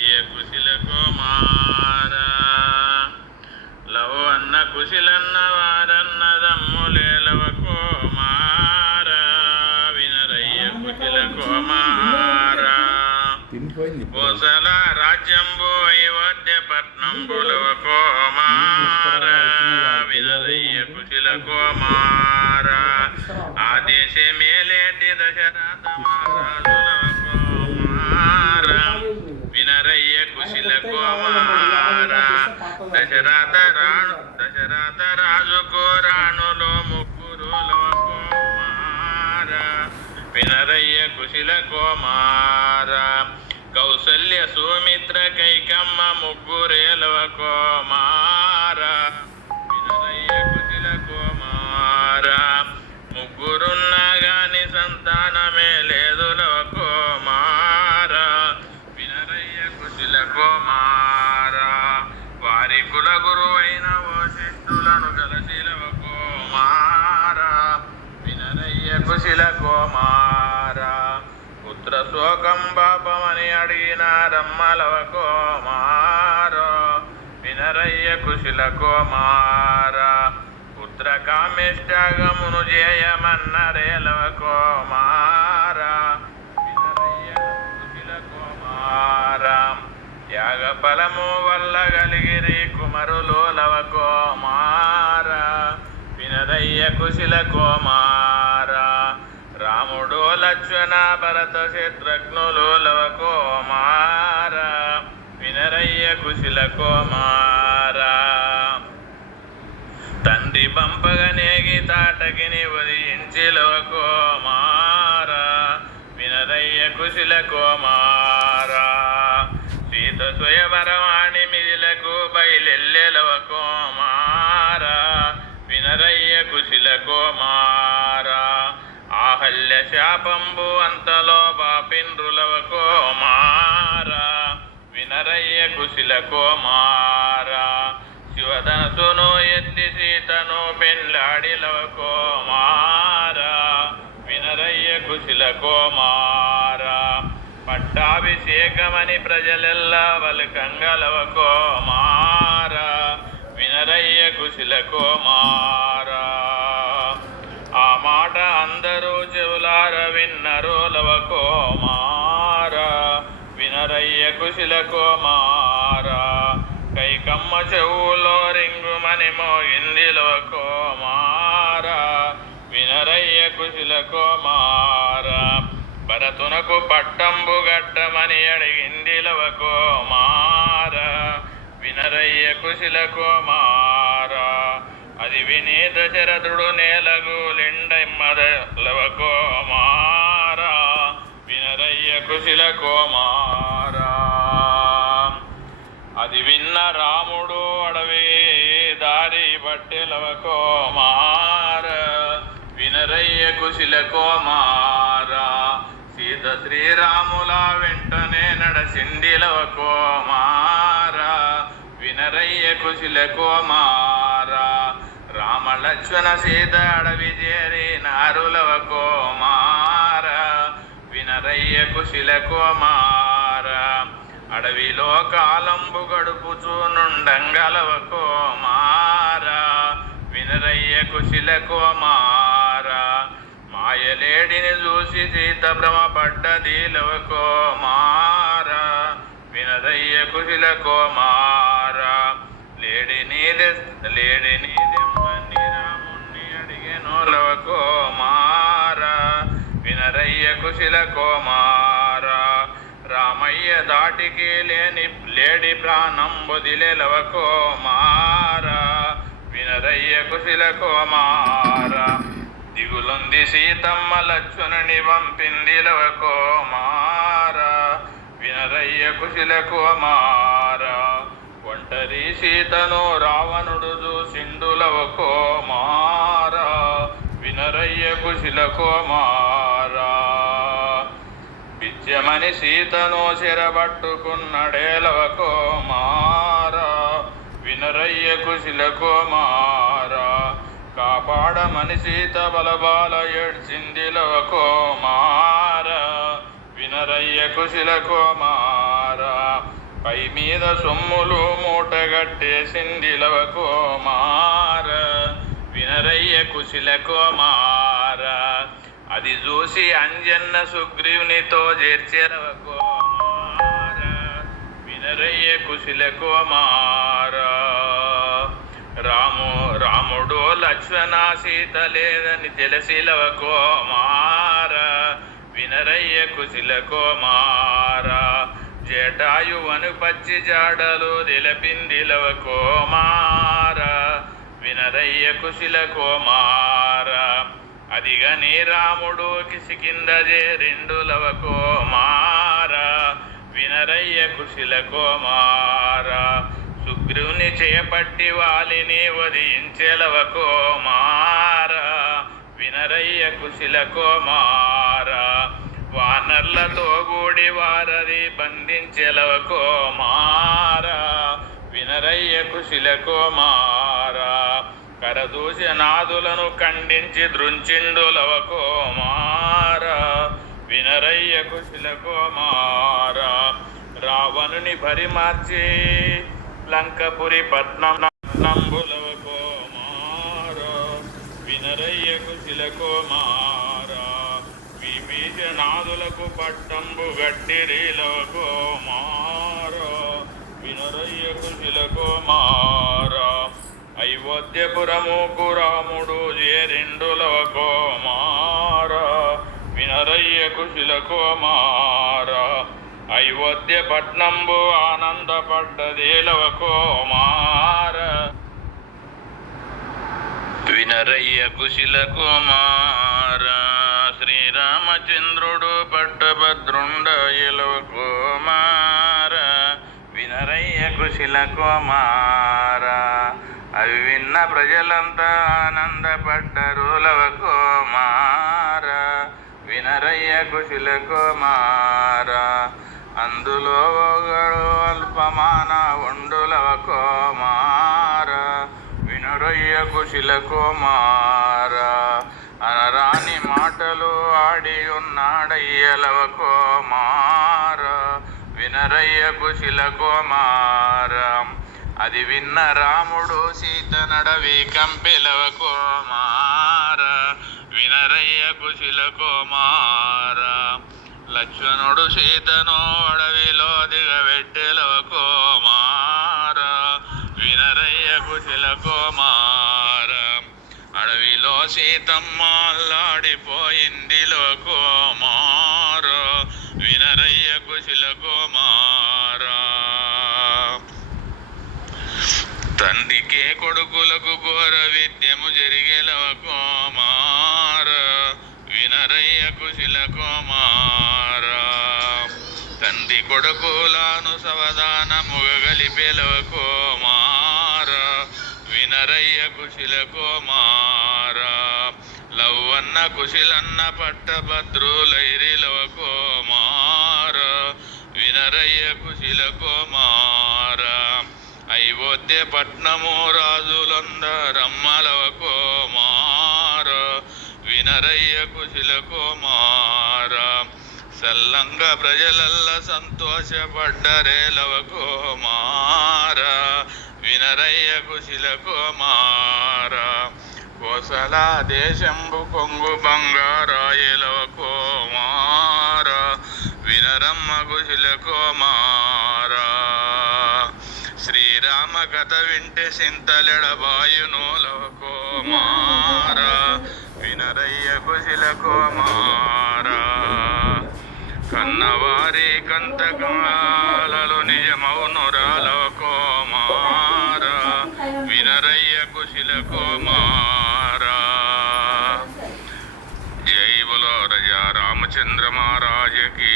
కుశల కుమార love అన్న కుశలన్న వారన్నదమ్ములేలవ కుమార వినరయ్య కుశల కుమార కోసల రాజ్యంబు అయోధ్య పట్నంబులవ కుమార వినరయ్య కుశల కుమార ఆ దేశే మేలేటి దశరథ మహారాజులవ కుమార వినరయ్య కుశల కుమార దశరథ రాజుకు రాణులు ముగ్గురులవ కుమార వినరయ్య కుశల కుమార కౌసల్య సుమిత్ర కైకమ్మ ముగ్గురేలవ కుమార వినరయ్య కుశల కుమార ముగ్గురున్నా గాని సంతానమే లేదులవ కుమార వినరయ్య కుశల కుమార వారి కుల గురువైన వశిష్ఠులను కలసిలవ కుమార వినరయ్య కుశల కుమార పుత్ర శోకం పాపమని అడిగిన రమ్మలవ కుమార వినరయ్య కుశల కుమార పుత్ర కామేష్టాగమును చేయమన్నరేలవ కుమార వినరయ్య కుశల కుమార యాగ ఫలము వల్ల కలిగిరి కుమరులోలవ కుమార వినరయ్య కుశల కుమార రాముడు లక్ష్మణ భరత శత్రుఘ్నులోలవ కుమార వినరయ్య కుశల కుమార తండ్రి పంపగనేగి తాటకిని ఉదయించిలవ కుమార వినరయ్య కుశల కుమార సీత స్వయవరవాణి మిదిలకు బయలెల్లెలవ కుమార వినరయ్య కుశల కుమార ఆహల్య శాపంబు అంతలో బాపిండ్రులవ కుమార వినరయ్య కుశల కుమార శివధనసును ఎత్తి సీతను పెళ్ళాడిలవ కుమార వినరయ్య కుశల కుమార పట్టాభిషేకమని ప్రజలెల్లా వల్కంగలవ కుమార వినరయ్య కుశల కుమార ఆ మాట అందరూ చెవులార విన్నరోలవ కుమార వినరయ్య కుశల కుమార కైకమ్మ చెవులో రింగుమని మోగిందిలవ కుమార వినరయ్య కుశల కుమార భరతునకు పట్టంబు గట్టమని అడిగిందిలవ కుమార వినరయ్య కుశల కుమార అది విని దశరథుడు నేలగూలిండెమ్మదలవ కుమార వినరయ్య కుశల కుమార అది విన్న రాముడు అడవి దారి బట్టెలవ కుమార వినరయ్య కుశల కుమార సీత శ్రీరాముల వెంటనే నడసిండిలవ కుమార వినరయ్య కుశల కుమార రామ లక్ష్మణ సీత అడవి చేరి నారులవ కుమార వినరయ్య కుశల కుమార అడవిలో కాలంబు గడుపుచూ నుండంగలవ కుమార వినరయ్య కుశల కుమార మాయలేడిని చూసి సీత భ్రమపడ్డదిలవ కుమార వినరయ్య కుశల కుమార లేడిని దెమ్మని రాముణ్ణి అడిగెనులవ కుమార వినరయ్య కుశల కుమార రామయ్య దాటికి లేడి ప్రాణం బొదిలెలవ కుమార వినరయ్య కుశల కుమార దిగులుంది సీతమ్మ లక్ష్మణుని పంపిందిలవ కుమార వినరయ్య కుశల కుమార ఒంటరి సీతను రావణుడు చూసిండులవ కుమార వినరయ్య కుశల కుమార పిచ్చమని సీతను చెరబట్టుకున్నడేలవ కుమార వినరయ్య కుశల కుమార కాపాడమని సీత బలబాల ఏడ్చిందిలవ కుమార వినరయ్య కుశల కుమార పై మీద సొమ్ములు మూటగట్టేసిందిలవ కుమార వినరయ్య కుశల కుమార అది చూసి అంజన్న సుగ్రీవునితో చేర్చెలవ కుమార వినరయ్య కుశల కుమార రాముడు లక్ష్మణ సీత లేదని తెలిసిలవ కుమార వినరయ్య కుశల కుమార జటాయువను పచ్చి జాడలు దిలపిందిలవ కుమార వినరయ్య కుశల కుమార అదిగని రాముడు కిసికింద చేరిండులవ కుమార వినరయ్య కుశల కుమార సుగ్రీవుని చేపట్టి వాలిని వధించెలవ కుమార వినరయ్య కుశల కుమార వానర్లతో గూడి వారది బంధించెలవ కుమార వినరయ్య కుశల కుమార కరదూష నాదులను ఖండించి దృంచిండులవ కుమార వినరయ్య కుశల కుమార రావణుని పరిమార్చి లంకపురి పట్నంబులవ కుమార వినరయ్య కుశల కుమార విభీషణాదులకు పట్టంబు గట్టిరిలవ కుమార వినరయ్య కుశల కుమార అయోధ్యపురముకు రాముడు చేరిండులవ కుమార వినరయ్య కుశల కుమార అయోధ్య పట్నంబు ఆనందపడ్డదేలవ కుమార వినరయ్య కుశల కుమార శ్రీరామచంద్రుడు పట్టభద్రుండయలవ కుమార వినరయ్య కుశల కుమార అవి విన్న ప్రజలంతా ఆనందపడ్డరులవ కుమార వినరయ్య కుశల కుమార అందులో ఒకడు అల్పమాన ఉండులవ కుమార వినరయ్య కుశల కుమార అనరాని మాటలు ఆడి ఉన్నాడయ్యలవ కుమార వినరయ్య కుశల కుమార అది విన్న రాముడు సీత నడవి కంపెలవ కుమార వినరయ్య కుశల కుమార లక్ష్మణుడు సీతను అడవిలో దిగబెట్టెలవ కుమార వినరయ్య కుశల కుమార అడవిలో సీతమ్మ అల్లాడిపోయిందిలో కుమార వినరయ్య కుశల కుమార తండ్రికే కొడుకులకు ఘోర విద్యము జరిగేలవ కుమార వినరయ్య కుశల కుమార తండ్రి కొడుకులను సవధానముగ గలిపెలవ కుమార వినరయ్య కుశల కుమార లవ్వన్న కుశలన్న పట్టభద్రులైరిలవ కుమార వినరయ్య కుశల కుమార అయోధ్య పట్నము రాజులందరమ్మలవ కుమార వినరయ్య కుశల కుమార సల్లంగ ప్రజలల్ల సంతోషపడ్డరేలవ కుమార వినరయ్య కుశల కుమార కోసల దేశంబు కొంగు బంగారాయలవ కుమార వినరమ్మ కుశల కుమార శ్రీరామ కథ వింటే సింతలెడబాయునోలవ కుమార వినరయ్య కుశల కుమార కన్నవారి కంతకాలలో నిజమౌనురాలవ కుమార వినరయ్య కుశల కుమార జై బలో రజా రామచంద్ర మహారాజ కీ